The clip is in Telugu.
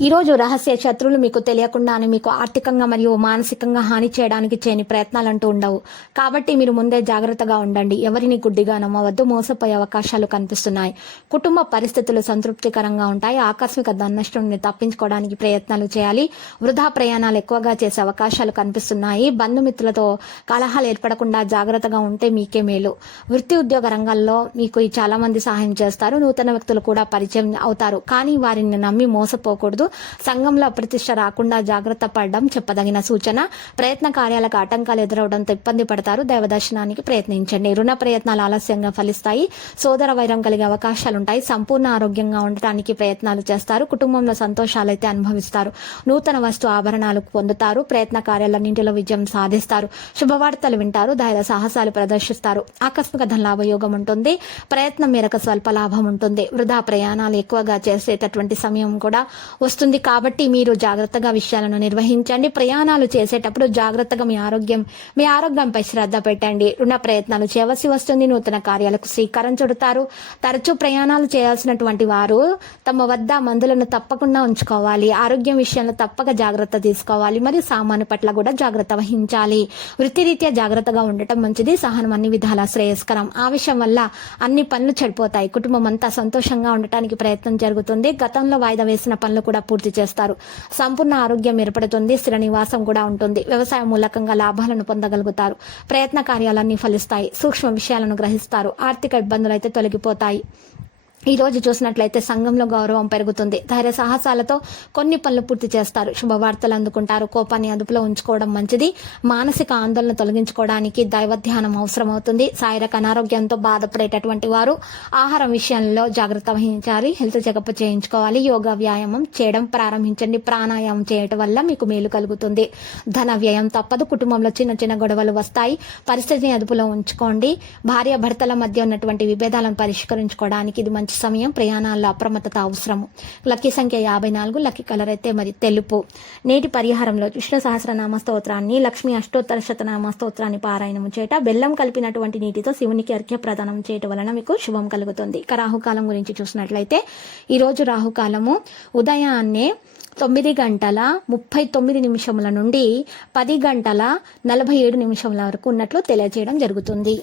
ఈరోజు రహస్య శత్రువులు మీకు తెలియకుండానే మీకు ఆర్థికంగా మరియు మానసికంగా హాని చేయడానికి చేయని ప్రయత్నాలు అంటూ ఉండవు. కాబట్టి మీరు ముందే జాగ్రత్తగా ఉండండి. ఎవరిని గుడ్డిగా నమ్మవద్దు. మోసపోయే అవకాశాలు కనిపిస్తున్నాయి. కుటుంబ పరిస్థితులు సంతృప్తికరంగా ఉంటాయి. ఆకస్మిక ధననష్టం తప్పించుకోవడానికి ప్రయత్నాలు చేయాలి. వృధా ప్రయాణాలు ఎక్కువగా చేసే అవకాశాలు కనిపిస్తున్నాయి. బంధుమిత్రులతో కలహాలు ఏర్పడకుండా జాగ్రత్తగా ఉంటే మీకే మేలు. వృత్తి ఉద్యోగ రంగాల్లో మీకు చాలా మంది సహాయం చేస్తారు. నూతన వ్యక్తులు కూడా పరిచయం అవుతారు. కానీ వారిని నమ్మి మోసపోకూడదు. సంఘంలో అప్రతిష్ట రాకుండా జాగ్రత్త పడడం చెప్పదగిన సూచన. ప్రయత్న కార్యాలకు ఆటంకాలు ఎదురవడంతో ఇబ్బంది పడతారు. దేవదర్శనానికి ప్రయత్నించండి. రుణ ప్రయత్నాలు ఆలస్యంగా ఫలిస్తాయి. సోదర వైరం కలిగే అవకాశాలుంటాయి. సంపూర్ణ ఆరోగ్యంగా ఉండటానికి ప్రయత్నాలు చేస్తారు. కుటుంబంలో సంతోషాలైతే అనుభవిస్తారు. నూతన వస్తు ఆభరణాలు పొందుతారు. ప్రయత్న కార్యాలన్నింటిలో విజయం సాధిస్తారు. శుభవార్తలు వింటారు. ధైర్య సాహసాలు ప్రదర్శిస్తారు. ఆకస్మిక ధనలాభయోగం ఉంటుంది. ప్రయత్నం మేరకు స్వల్ప లాభం ఉంటుంది. వృధా ప్రయాణాలు ఎక్కువగా చేసేటటువంటి సమయం కూడా వస్తుంది. వస్తుంది కాబట్టి మీరు జాగ్రత్తగా విషయాలను నిర్వహించండి. ప్రయాణాలు చేసేటప్పుడు జాగ్రత్తగా మీ ఆరోగ్యం మీ ఆరోగ్యంపై శ్రద్ధ పెట్టండి. రుణ ప్రయత్నాలు చేయవలసి వస్తుంది. నూతన కార్యాలకు శ్రీకారం చుడతారు. తరచూ ప్రయాణాలు చేయాల్సినటువంటి వారు తమ వద్ద మందులను తప్పకుండా ఉంచుకోవాలి. ఆరోగ్యం విషయంలో తప్పక జాగ్రత్త తీసుకోవాలి. మరియు సామాను పట్ల కూడా జాగ్రత్త వహించాలి. వృత్తిరీత్యా జాగ్రత్తగా ఉండటం మంచిది. సహనం అన్ని విధాల శ్రేయస్కరం. ఆ విషయం వల్ల అన్ని పనులు చెడిపోతాయి. కుటుంబం అంతా సంతోషంగా ఉండటానికి ప్రయత్నం జరుగుతుంది. గతంలో వాయిదా వేసిన పనులు కూడా పూర్తి చేస్తారు. సంపూర్ణ ఆరోగ్యం ఏర్పడుతుంది స్థిర నివాసం కూడా ఉంటుంది. వ్యవసాయ మూలకంగా లాభాలను పొందగలుగుతారు. ప్రయత్న కార్యాలన్నీ ఫలిస్తాయి. సూక్ష్మ విషయాలను గ్రహిస్తారు. ఆర్థిక ఇబ్బందులు అయితే తొలగిపోతాయి. ఈ రోజు చూసినట్లయితే సంఘంలో గౌరవం పెరుగుతుంది. ధైర్య సాహసాలతో కొన్ని పనులు పూర్తి చేస్తారు. శుభవార్తలు అందుకుంటారు. కోపాన్ని అదుపులో ఉంచుకోవడం మంచిది. మానసిక ఆందోళన తొలగించుకోవడానికి దైవ ధ్యానం అవసరం అవుతుంది శారీరక అనారోగ్యంతో బాధపడేటటువంటి వారు ఆహారం విషయంలో జాగ్రత్త వహించాలి. హెల్త్ చెకప్ చేయించుకోవాలి. యోగా వ్యాయామం చేయడం ప్రారంభించండి. ప్రాణాయామం చేయటం వల్ల మీకు మేలు కలుగుతుంది. ధన వ్యయం తప్పదు. కుటుంబంలో చిన్న చిన్న గొడవలు వస్తాయి. పరిస్థితిని అదుపులో ఉంచుకోండి. భార్య భర్తల మధ్య ఉన్నటువంటి విభేదాలను పరిష్కరించుకోవడానికి ఇది మంచి సమయం ప్రయాణాల్లో అప్రమత్తత అవసరము. లక్కీ సంఖ్య యాభై నాలుగు లక్కీ కలర్ అయితే మరి తెలుపు. నేటి పరిహారంలో విష్ణు సహస్రనామ స్తోత్రాన్ని లక్ష్మీ అష్టోత్తర శతనామ స్తోత్రాన్ని పారాయణము చేయట బెల్లం కలిపినటువంటి నీటితో శివునికి అర్ఘ్య ప్రదానం చేయటం వలన మీకు శుభం కలుగుతుంది. ఇక రాహుకాలం గురించి చూసినట్లయితే ఈరోజు రాహుకాలము ఉదయాన్నే తొమ్మిది గంటల ముప్పై తొమ్మిది నిమిషముల నుండి పది గంటల నలభై ఏడు నిమిషముల వరకు ఉన్నట్లు తెలియజేయడం జరుగుతుంది.